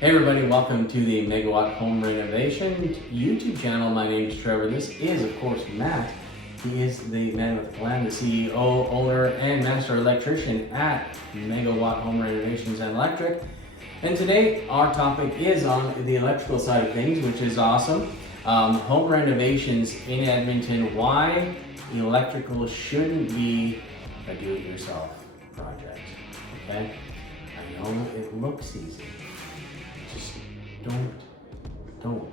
Hey everybody, welcome to the Megawatt Home Renovation YouTube channel. My name is Trevor. This is, of course, Matt. He is the man with the plan, the CEO, owner, and master electrician at Megawatt Home Renovations Electrical. And today, our topic is on the electrical side of things, which is awesome. Home renovations in Edmonton, why electrical shouldn't be a do-it-yourself project, okay? I know it looks easy. Just don't.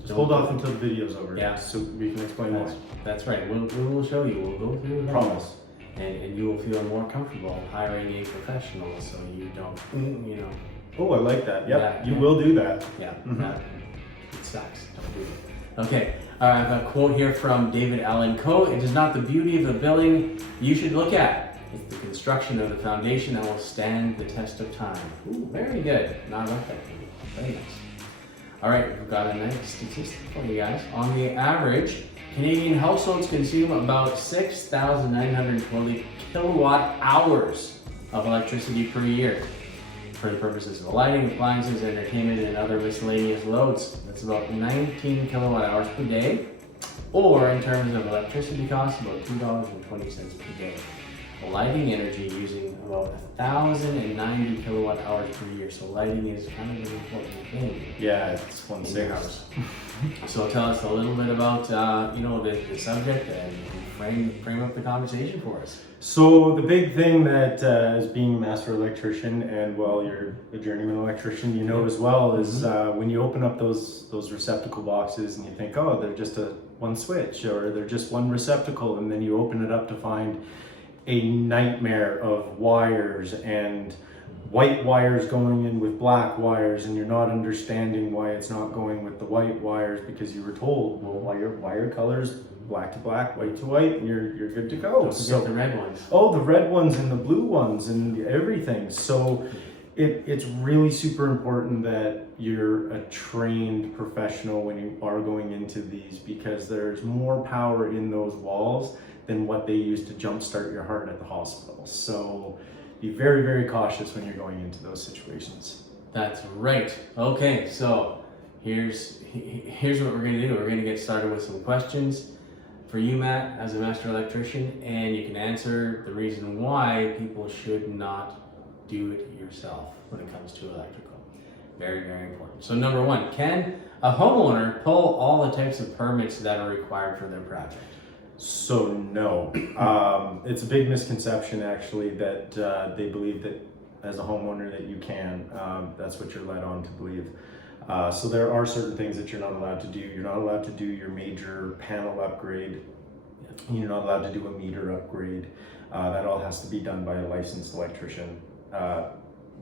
Just hold off until the video's over. Yeah. So we can explain more. That's right. We will show you. We'll go through it. Promise. And you will feel more comfortable hiring a professional, so you don't, Oh, I like that. Yep. Yeah, You yeah. will do that. Yeah. Mhm. It sucks. Don't do it. Okay. I have a quote here from David Allen Coe. It is not the beauty of a building you should look at. It's the construction of the foundation that will stand the test of time. Ooh, very good. No, I like that. Very nice. All right, we've got a nice statistic for you guys. On the average, Canadian households consume about 6,920 kilowatt hours of electricity per year for the purposes of lighting, appliances, entertainment, and other miscellaneous loads. That's about 19 kilowatt hours per day, or in terms of electricity costs, about $2.20 per day. Lighting energy using about 1,090 kilowatt hours per year. So lighting is kind of an important thing. Yeah, it's in 1/6. your house. So tell us a little bit about the subject and frame up the conversation for us. So the big thing that as being a master electrician and well, you're a journeyman electrician, you know as well is when you open up those receptacle boxes and you think, oh, they're just one switch or they're just one receptacle, and then you open it up to find a nightmare of wires and white wires going in with black wires, and you're not understanding why it's not going with the white wires because you were told, well, your wire colors black to black, white to white, and you're good to go. Don't forget the red ones. Oh, the red ones and the blue ones and everything. So it's really super important that you're a trained professional when you are going into these, because there's more power in those walls than what they use to jumpstart your heart at the hospital. So be very, very cautious when you're going into those situations. That's right. Okay, so here's what we're gonna do. We're gonna get started with some questions for you, Matt, as a master electrician, and you can answer the reason why people should not do it yourself when it comes to electrical. Very, very important. So number one, can a homeowner pull all the types of permits that are required for their project? So no, it's a big misconception actually that they believe that as a homeowner that you can. That's what you're led on to believe. So there are certain things that you're not allowed to do. You're not allowed to do your major panel upgrade. You're not allowed to do a meter upgrade. That all has to be done by a licensed electrician.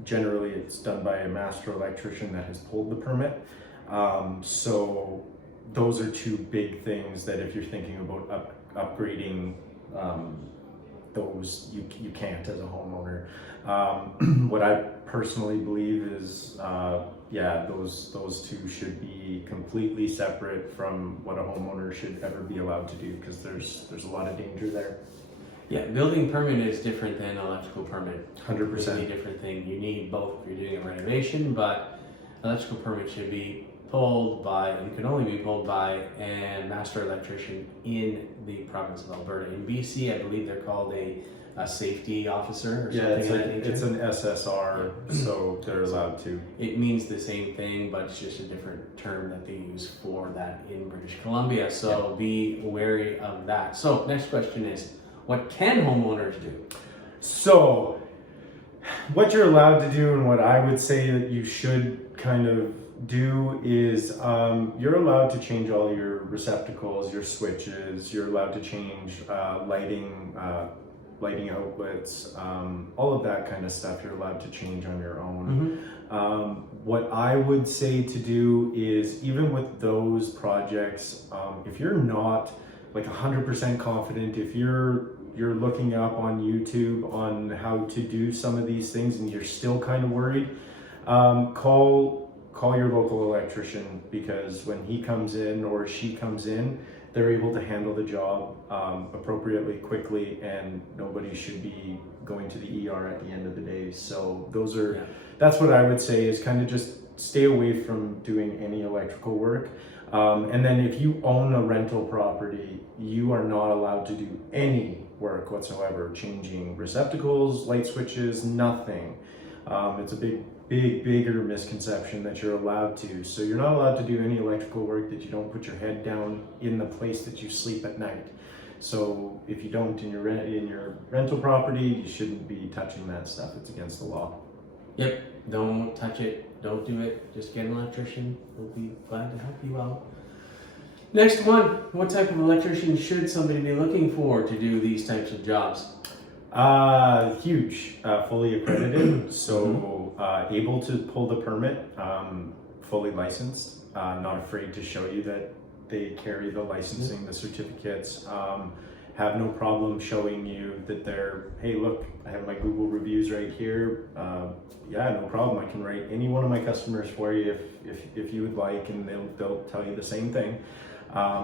Generally, it's done by a master electrician that has pulled the permit. So those are two big things that if you're thinking about upgrading those, you can't as a homeowner. What I personally believe is those two should be completely separate from what a homeowner should ever be allowed to do, because there's a lot of danger there. Yeah, building permit is different than electrical permit. 100%. Completely different thing. You need both if you're doing a renovation, but electrical permit should be pulled by, and can only be pulled by, a master electrician in the province of Alberta. In BC, I believe they're called a safety officer or Yeah, something it's like like that. it's an SSR, so they're allowed to. It means the same thing, but it's just a different term that they use for that in British Columbia. So be wary of that. So next question is, what can homeowners do? So what you're allowed to do, and what I would say that you should kind of do is you're allowed to change all your receptacles, your switches. You're allowed to change lighting outlets, all of that kind of stuff you're allowed to change on your own. What I would say to do is, even with those projects, if you're not like 100% confident, if you're looking up on YouTube on how to do some of these things and you're still kind of worried, call your local electrician, because when he comes in or she comes in, they're able to handle the job appropriately, quickly, and nobody should be going to the ER at the end of the day. So that's what I would say, is kind of just stay away from doing any electrical work. And then if you own a rental property, you are not allowed to do any work whatsoever, changing receptacles, light switches, nothing. It's a bigger misconception that you're allowed to. So you're not allowed to do any electrical work that you don't put your head down in the place that you sleep at night. So if you don't in your rental property, you shouldn't be touching that stuff. It's against the law. Yep, don't touch it, don't do it, just get an electrician. We'll be glad to help you out. Next one, what type of electrician should somebody be looking for to do these types of jobs? Huge, fully accredited, so able to pull the permit, fully licensed, not afraid to show you that they carry the licensing, the certificates, have no problem showing you that they're, hey, look, I have my Google reviews right here. Yeah, no problem. I can write any one of my customers for you if you would like, and they'll tell you the same thing.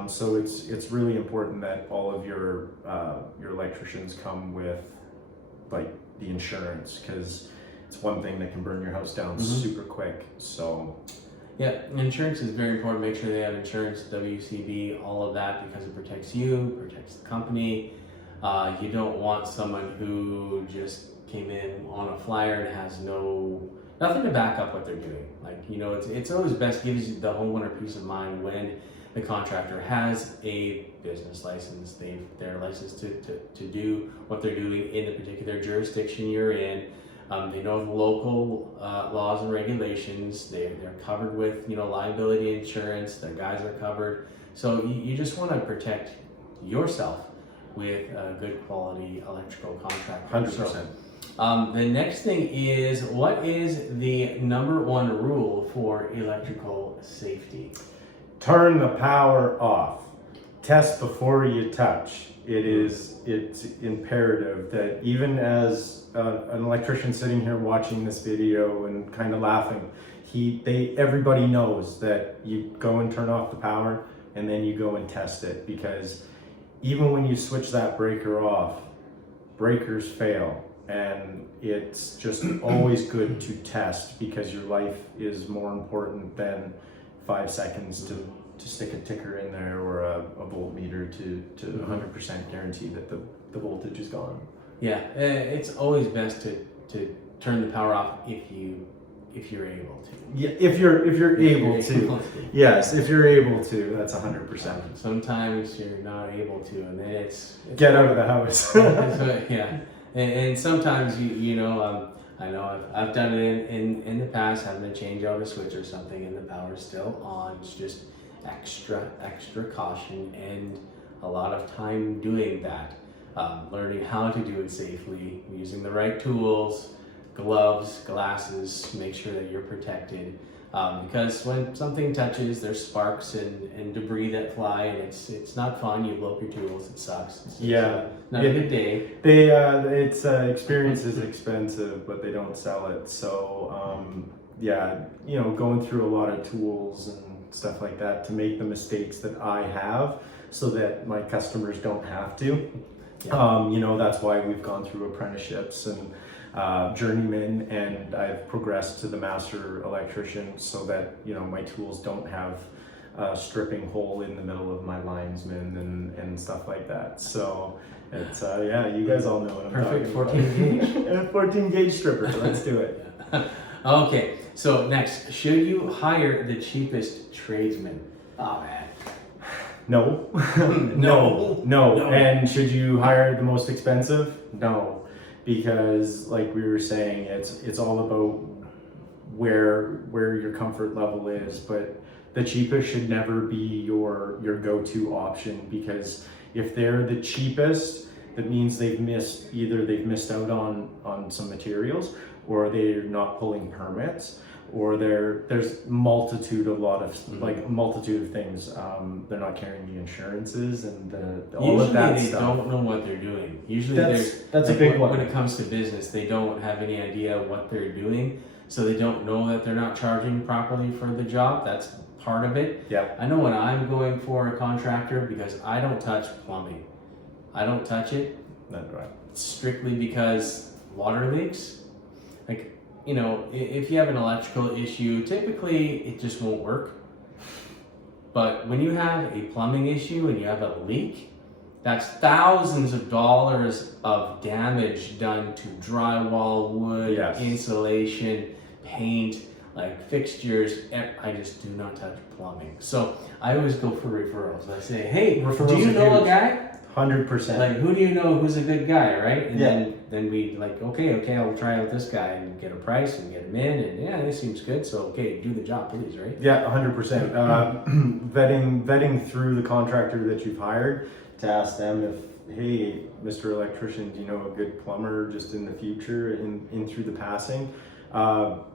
So it's really important that all of your electricians come with like the insurance, because it's one thing that can burn your house down super quick. So yeah, insurance is very important. Make sure they have insurance, WCB, all of that, because it protects you, protects the company. You don't want someone who just came in on a flyer and has nothing to back up what they're doing. Like, you know, it's always best, gives the homeowner peace of mind when the contractor has a business license. They're licensed to do what they're doing in the particular jurisdiction you're in. They know the local laws and regulations. They're covered with, you know, liability insurance. Their guys are covered. So you just want to protect yourself with a good quality electrical contractor. 100%. So, the next thing is, what is the #1 rule for electrical safety? Turn the power off. Test before you touch. It's imperative that, even as an electrician sitting here watching this video and kind of laughing, everybody knows that you go and turn off the power and then you go and test it, because even when you switch that breaker off, breakers fail, and it's just always good to test, because your life is more important than 5 seconds to stick a ticker in there, or a voltmeter to 100% guarantee that the voltage is gone. Yeah, it's always best to turn the power off if you're able to. Yeah, if you're able to. Yes, if you're able to, that's 100%. Sometimes you're not able to, and then it's get out of the house. Yeah, and sometimes you know, I know I've done it in the past, having to change out a switch or something, and the power's still on. It's just extra caution and a lot of time doing that. Learning how to do it safely, using the right tools, gloves, glasses, make sure that you're protected. Because when something touches, there's sparks and debris that fly, and it's not fun. You blow up your tools, it sucks. It's not a good day. Experience is expensive, but they don't sell it. So yeah, you know, going through a lot of tools and stuff like that to make the mistakes that I have, so that my customers don't have to. Yeah. You know, that's why we've gone through apprenticeships and journeyman, and I've progressed to the master electrician, so that, you know, my tools don't have a stripping hole in the middle of my linesman and stuff like that. So it's yeah, you guys all know what I'm Perfect talking 14 about. 14 gauge stripper. Let's do it. Okay, so next, should you hire the cheapest tradesman? Oh man. No. No. And should you hire the most expensive? No, because like we were saying, it's all about where your comfort level is. But the cheapest should never be your go-to option, because if they're the cheapest, that means they've missed out on some materials, or they're not pulling permits, or there's a multitude of things. They're not carrying the insurances and all of that Usually they stuff. don't know what they're doing. Usually that's a big one. When it comes to business, they don't have any idea what they're doing, so they don't know that they're not charging properly for the job. That's part of it. Yep. I know when I'm going for a contractor, because I don't touch plumbing. I don't touch it That's right. strictly because water leaks. Like, you know, if you have an electrical issue, typically it just won't work. But when you have a plumbing issue and you have a leak, that's thousands of dollars of damage done to drywall, wood, Yes. insulation, paint, like fixtures. I just do not touch plumbing. So I always go for referrals. I say, hey, Referrals do you are know a huge. guy? 100%. Like, who do you know who's a good guy, right? And Yeah. then we like, okay, I'll try out this guy and get a price and get him in, and yeah, this seems good. So okay, do the job, please, right? Yeah, 100%. Vetting through the contractor that you've hired to ask them if, hey, Mr. Electrician, do you know a good plumber just in the future, in through the passing?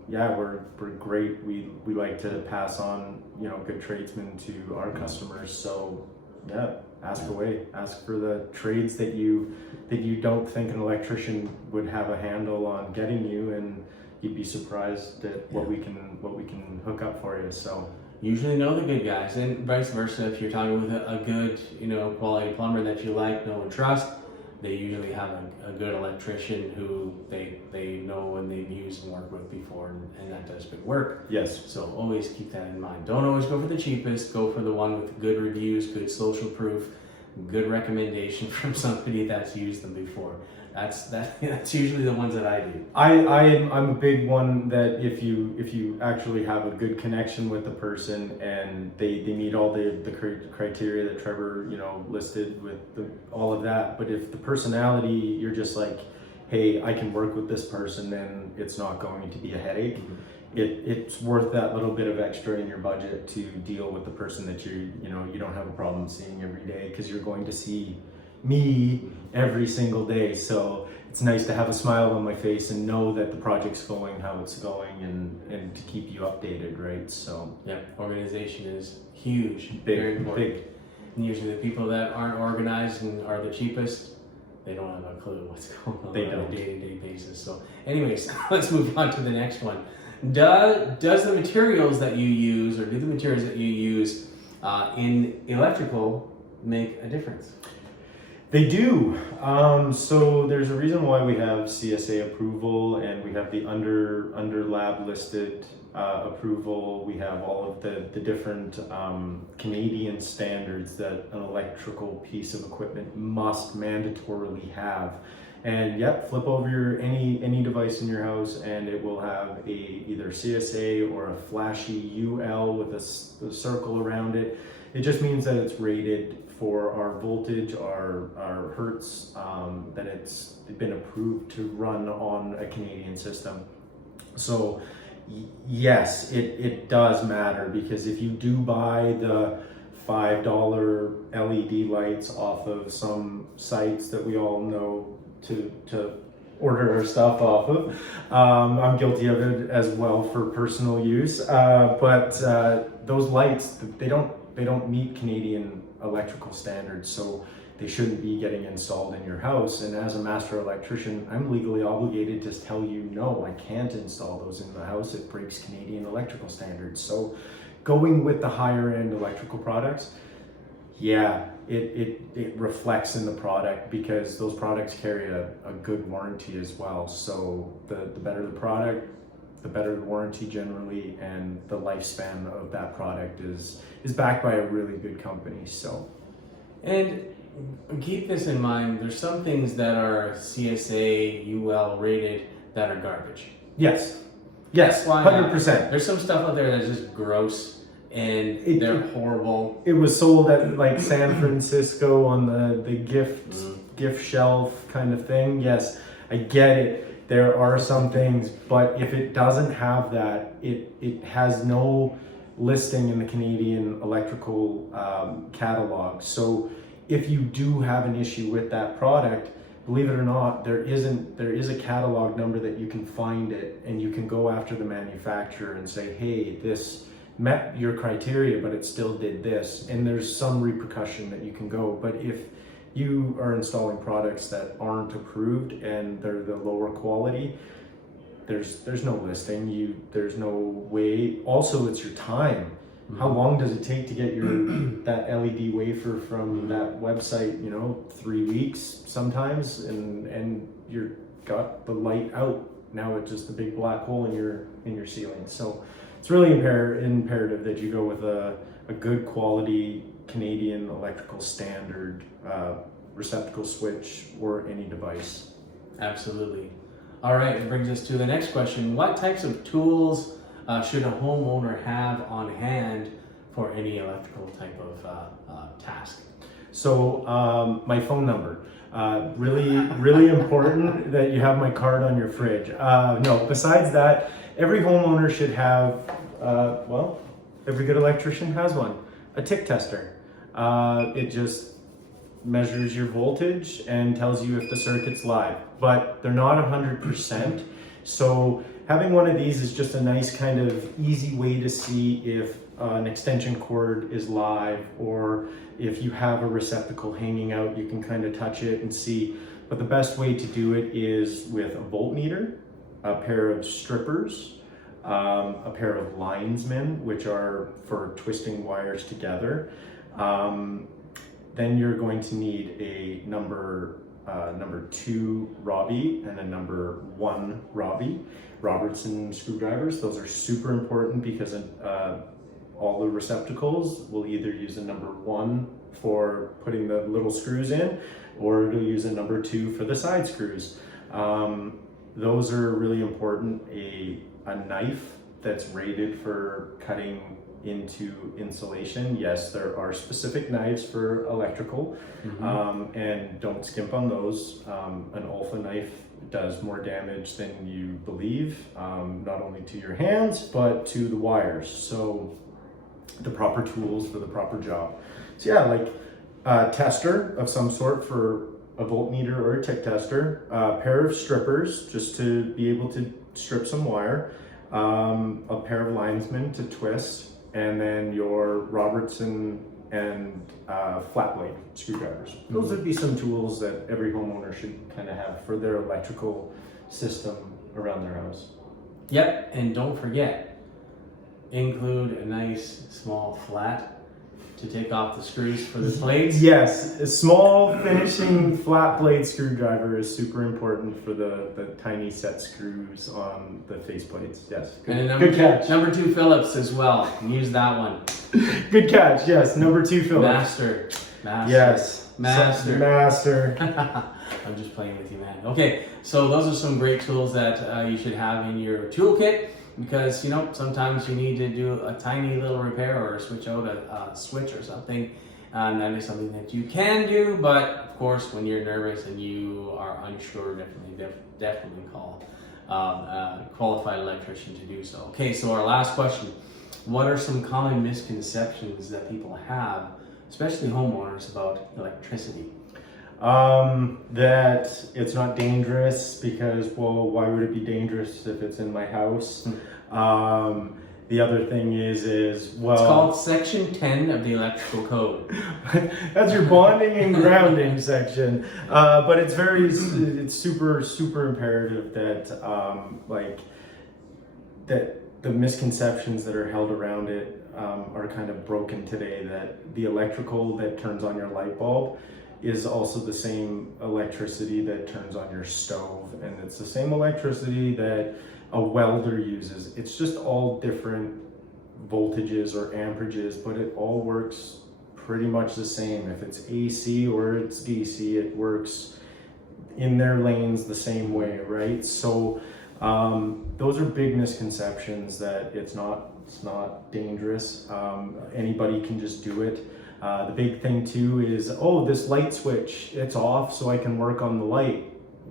Yeah, we're great. We like to pass on, you know, good tradesmen to our customers. So yeah, ask away. Ask for the trades that you don't think an electrician would have a handle on getting you, and you'd be surprised at what we can hook up for you. So Usually know the good guys, and vice versa. If you're talking with a good, you know, quality plumber that you like, know, and trust, they usually have a good electrician who they know and they've used and worked with before, and that does good work. yes, So always keep that in mind. Don't always go for the cheapest. Go for the one with good reviews, good social proof, good recommendation from somebody that's used them before. That's usually the ones that I do. I'm a big one that if you actually have a good connection with the person and they meet all the criteria that Trevor, you know, listed with all of that, but if the personality, you're just like, hey, I can work with this person, then it's not going to be a headache. It's worth that little bit of extra in your budget to deal with the person that you don't have a problem seeing every day, because you're going to see me every single day. So it's nice to have a smile on my face and know that the project's going how it's going, and to keep you updated, right? So Yeah, organization is huge, Big, very important. big. And usually the people that aren't organized and are the cheapest, they don't have a clue what's going on They on a don't. day-to-day basis. So anyways, let's move on to the next one. Does the materials that you use, or do the materials that you use in electrical make a difference? They do. So there's a reason why we have CSA approval, and we have the under lab listed approval. We have all of the different Canadian standards that an electrical piece of equipment must mandatorily have. And yep, flip over any device in your house, and it will have either CSA or a flashy UL with a circle around it. It just means that it's rated for our voltage, our hertz, that it's been approved to run on a Canadian system. So yes, it does matter, because if you do buy the $5 LED lights off of some sites that we all know to order our stuff off of, I'm guilty of it as well for personal use, but those lights, they don't meet Canadian electrical standards, so they shouldn't be getting installed in your house. And as a master electrician, I'm legally obligated to tell you, no, I can't install those in the house. It breaks Canadian electrical standards. So going with the higher end electrical products, yeah, it reflects in the product, because those products carry a good warranty as well. So the better the product, the better the warranty generally, and the lifespan of that product is backed by a really good company. So, And keep this in mind, there's some things that are CSA, UL rated that are garbage. yes, Why not? 100%. There's some stuff out there that's just gross and they're horrible. It was sold at like San Francisco on the gift shelf kind of thing. Yes, I get it. There are some things, but if it doesn't have that, it has no listing in the Canadian electrical catalog. So if you do have an issue with that product, believe it or not, there is a catalog number that you can find it, and you can go after the manufacturer and say, hey, this met your criteria, but it still did this, and there's some repercussion that you can go. But if you are installing products that aren't approved and they're the lower quality, there's no listing, there's no way. Also, it's your time. How long does it take to get that LED wafer from that website? 3 weeks sometimes, and you're got the light out. Now it's just a big black hole in your ceiling. So it's really imperative that you go with a good quality Canadian electrical standard receptacle switch or any device. Absolutely. All right, it brings us to the next question. What types of tools should a homeowner have on hand for any electrical type of task? So my phone number, really important that you have my card on your fridge. No, besides that, every homeowner should have, every good electrician has one, a tick tester. It just measures your voltage and tells you if the circuit's live, but they're not 100%. So having one of these is just a nice kind of easy way to see if an extension cord is live, or if you have a receptacle hanging out, you can kind of touch it and see. But the best way to do it is with a voltmeter, a pair of strippers, a pair of linesmen, which are for twisting wires together. Then you're going to need a number 2 Robbie and a number 1 Robbie. Robertson screwdrivers, those are super important because all the receptacles will either use a number 1 for putting the little screws in, or it'll use a number 2 for the side screws. Those are really important. A knife that's rated for cutting into insulation. Yes, there are specific knives for electrical, and don't skimp on those. An Alpha knife does more damage than you believe, not only to your hands, but to the wires. So the proper tools for the proper job. So yeah, like a tester of some sort for a voltmeter or a tick tester, a pair of strippers just to be able to strip some wire, a pair of linesmen to twist, and then your Robertson and flat blade screwdrivers. Those would be some tools that every homeowner should kind of have for their electrical system around their house. Yep, and don't forget, include a nice small flat to take off the screws for the plates. Yes, a small finishing flat blade screwdriver is super important for the tiny set screws on the face plates. Yes, good catch. Number 2 Phillips as well. Use that one. Good catch. Yes, number 2 Phillips. Master. Yes. Master. I'm just playing with you, man. Okay, so those are some great tools that you should have in your toolkit, because sometimes you need to do a tiny little repair or switch out a switch or something, and that is something that you can do. But of course, when you're nervous and you are unsure, definitely call a qualified electrician to do so. Okay, so our last question: what are some common misconceptions that people have, especially homeowners, about electricity? That it's not dangerous because, well, why would it be dangerous if it's in my house? The other thing is well, it's called Section 10 of the Electrical Code. That's your bonding and grounding section. But it's super imperative that that the misconceptions that are held around it are kind of broken today. That the electrical that turns on your light bulb is also the same electricity that turns on your stove, and it's the same electricity that a welder uses. It's just all different voltages or amperages, but it all works pretty much the same. If it's AC or it's DC, it works in their lanes the same way, right? So those are big misconceptions, that it's not dangerous. Anybody can just do it. The big thing too is, this light switch, it's off so I can work on the light.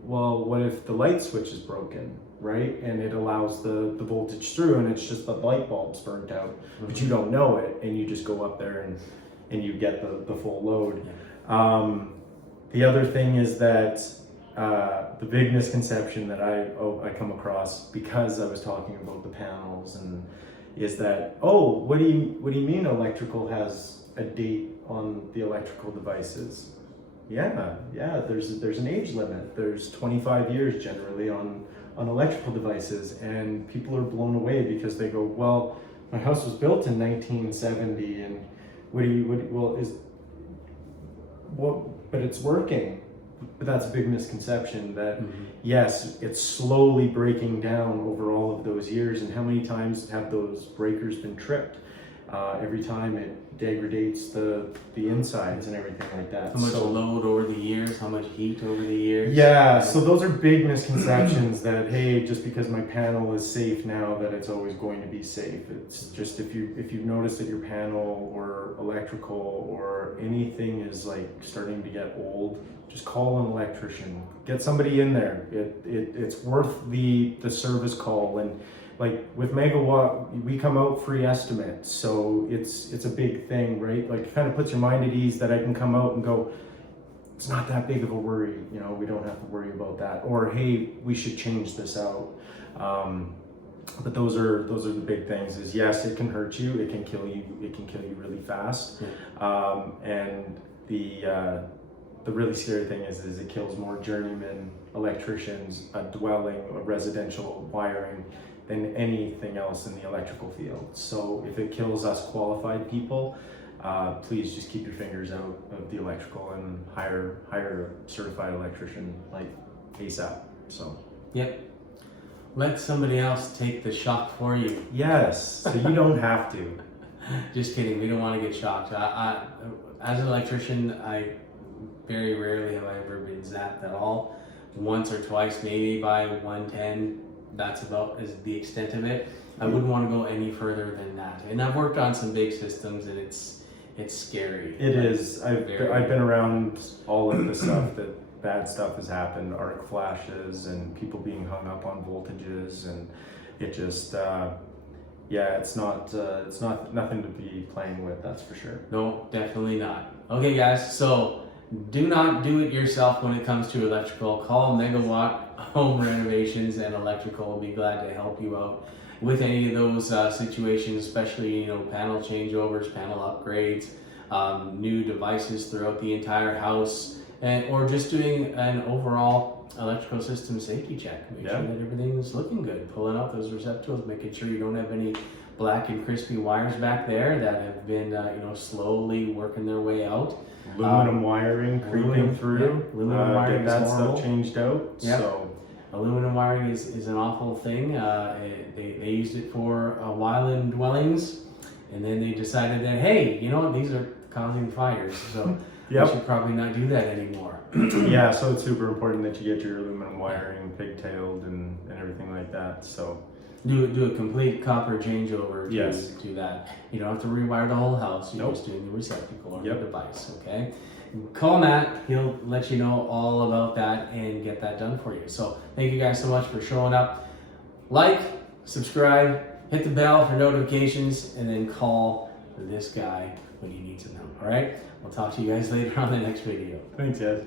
Well, what if the light switch is broken, right? And it allows the voltage through, and it's just the light bulb's burnt out, but you don't know it, and you just go up there and you get the full load. The other thing is that the big misconception that I come across, because I was talking about the panels, and is that, what do you mean electrical has a date on the electrical devices? Yeah, there's an age limit. There's 25 years generally on electrical devices, and people are blown away because they go, well, my house was built in 1970, and but it's working. But that's a big misconception that yes, it's slowly breaking down over all of those years. And how many times have those breakers been tripped? Every time it degrades the insides and everything like that. How much load over the years? How much heat over the years? Yeah, so those are big misconceptions that, hey, just because my panel is safe now, that it's always going to be safe. It's just if you notice that your panel or electrical or anything is like starting to get old, just call an electrician. Get somebody in there. It's worth the service call. And like with Megawatt, we come out free estimate, so it's a big thing, right? Like it kind of puts your mind at ease that I can come out and go, it's not that big of a worry, you know, we don't have to worry about that. Or hey, we should change this out. But those are the big things. Is yes, it can hurt you, it can kill you really fast, and the really scary thing is it kills more journeyman electricians, a dwelling, a residential wiring, than anything else in the electrical field. So if it kills us qualified people, please just keep your fingers out of the electrical and hire a certified electrician like ASAP. So yep, let somebody else take the shock for you. Yes, so you don't have to. Just kidding, we don't want to get shocked. I as an electrician, I very rarely have I ever been zapped at all. Once or twice, maybe by 110. That's about is the extent of it. I wouldn't want to go any further than that. And I've worked on some big systems, and it's scary. It is. I've been around all of the stuff that bad stuff has happened, arc flashes and people being hung up on voltages, and it just it's not nothing to be playing with, that's for sure. No, definitely not. Okay guys, so do not do it yourself when it comes to electrical. Call Megawatt Home Renovations and Electrical. We'll be glad to help you out with any of those situations, especially panel changeovers, panel upgrades, new devices throughout the entire house, or just doing an overall electrical system safety check. Make sure that everything's looking good. Pulling out those receptacles, making sure you don't have any black and crispy wires back there that have been slowly working their way out. Aluminum wiring creeping through. Aluminum wiring get that is horrible. stuff changed out. Yep. So aluminum wiring is an awful thing. They used it for a while in dwellings, and then they decided that, hey, you know what, these are causing fires, so we should probably not do that anymore. Yeah, so it's super important that you get your aluminum wiring pigtailed and everything like that. So do a complete copper changeover Yes. to that. You don't have to rewire the whole house. You're Nope. just doing the receptacle or the Yep. device, okay? Call Matt. He'll let you know all about that and get that done for you. So thank you guys so much for showing up. Like, subscribe, hit the bell for notifications, and then call this guy when you need some help, all right? We'll talk to you guys later on the next video. Thanks, guys.